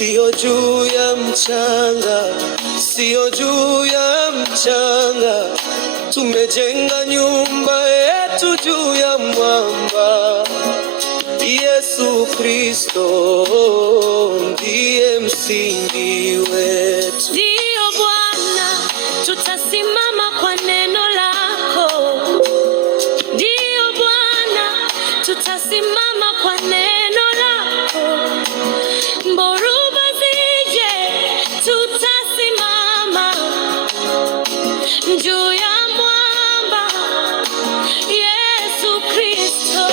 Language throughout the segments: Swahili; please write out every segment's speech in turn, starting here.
sio juu ya mchanga, sio juu ya mchanga. Tumejenga nyumba yetu juu ya mwamba. Yesu Kristo ndiye msingi wetu. Ndiyo Bwana, tutasimama kwa neno lako. Ndiyo Bwana, tutasimama kwa neno lako. Mboruba zije, tutasimama juu ya mwamba. Yesu Kristo.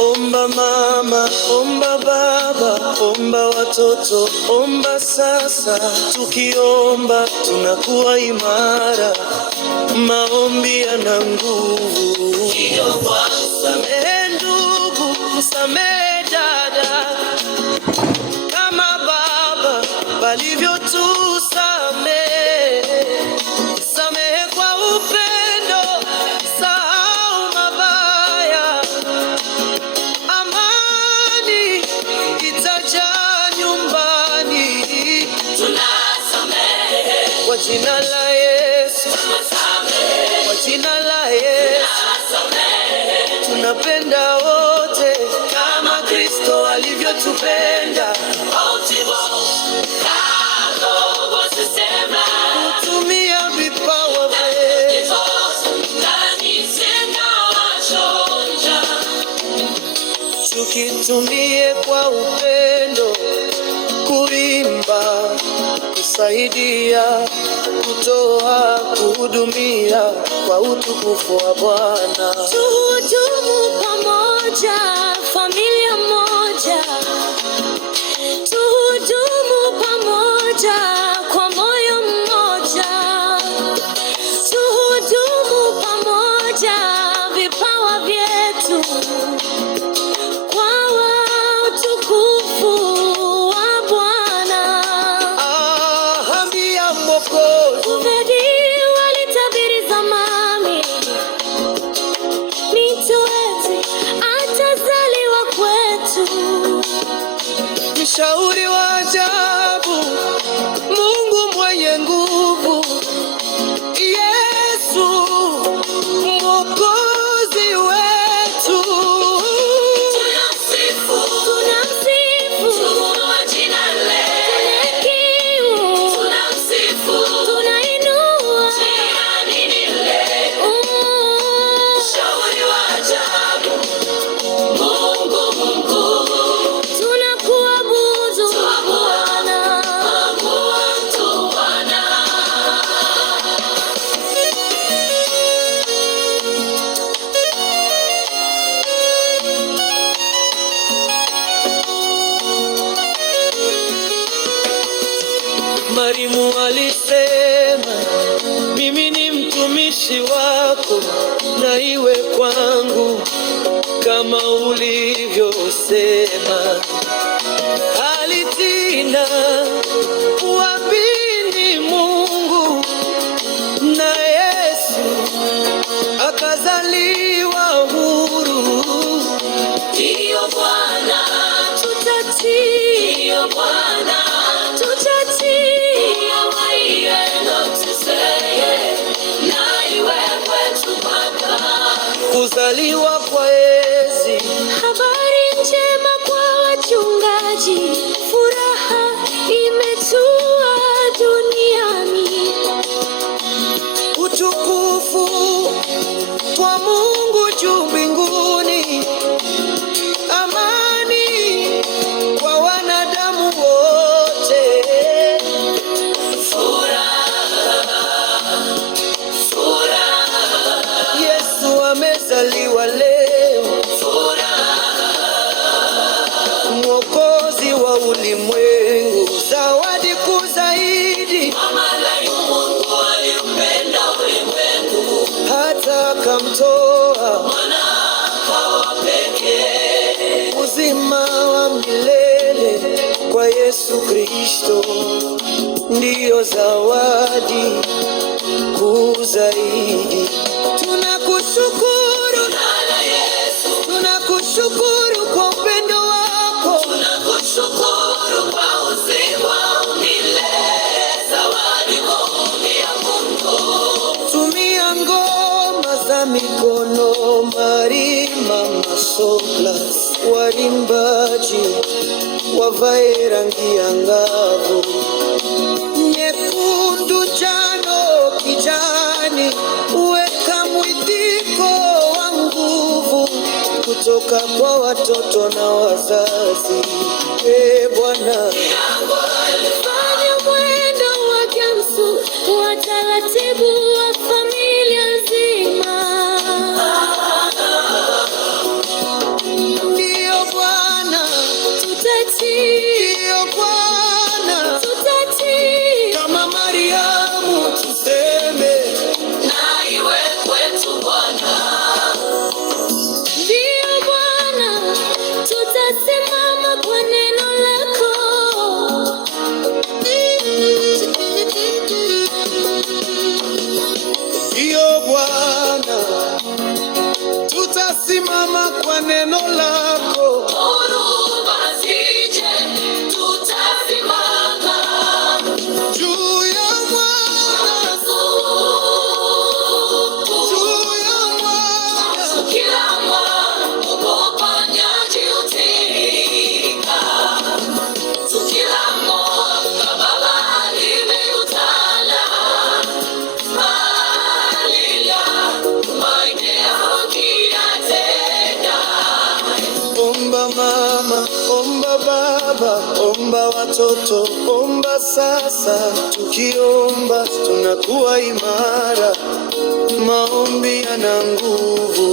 Omba mama, omba baba, omba watoto, omba sasa. Tukiomba tunakuwa imara, maombi yana nguvu. Msamehe ndugu, msamehe dada, kama baba walivyotusamehe. Samehe kwa upendo, sahau mabaya. Amani itajaa nyumbani. Tunasamehe kwa jina la Yesu. Kwa jina la Yesu tunapenda wote kama Kristo alivyotupenda. Kutumia vipawa vyetu tukitumie kwa upendo, kuimba, kusaidia, kutoa, kuhudumia kwa utukufu wa Bwana. Tuhudumu pamoja, familia moja. Tuhudumu pamoja kwa moyo mmoja. Tuhudumu pamoja vipawa vyetu kwa utukufu wa Bwana. Ambia Mwokozi. Unabii walitabiri zamani, mito eti atazaliwa kwetu. Mshauri wa ajabu, Mungu mwenye nguvu, Yesu Mwokozi wetu. Tunamsifu, tunamsifu jina lake. Tunamsifu, tunainua jina lake. Mshauri wa ajabu, Mungu mkuu. Tunakuabudu Bwana. Marimu alisema, mimi ni mtumishi wako, na iwe kwangu kama ulivyosema. Alitina uamini Mungu, na Yesu akazaliwa huru. Ndiyo Bwana, tutatii. Ndiyo Bwana, tutatii. Kuzaliwa kwa Yesu, habari njema kwa wachungaji. Furaha imetua duniani. utukufu kwa Mungu juu mbinguni, amani kwa wanadamu wote. Yesu amezaliwa leo, Kristo ndiyo zawadi kuu zaidi. Tunakushukuru, tunakushukuru kwa upendo wako, tunakushukuru kwa uzima milele, zawadi kuu ya Mungu. Tumia ngoma za mikono, marimba, masopla, waimbaji wavae rangi angavu, nyekundu, njano, kijani, weka mwitiko wa nguvu kutoka kwa watoto na wazazi. Bwana, fanya mwendo wa gamsu wa taratibu wa familia nzima. Ndiyo Bwana, ndiyo Bwana, kama Mariamu tuseme na iwe kwetu Bwana. Ndiyo Bwana, tutasimama kwa neno lako. Ndiyo Bwana, tutasimama kwa neno lako. Omba mama, omba baba, omba watoto, omba sasa. Tukiomba tunakuwa imara, maombi yana nguvu.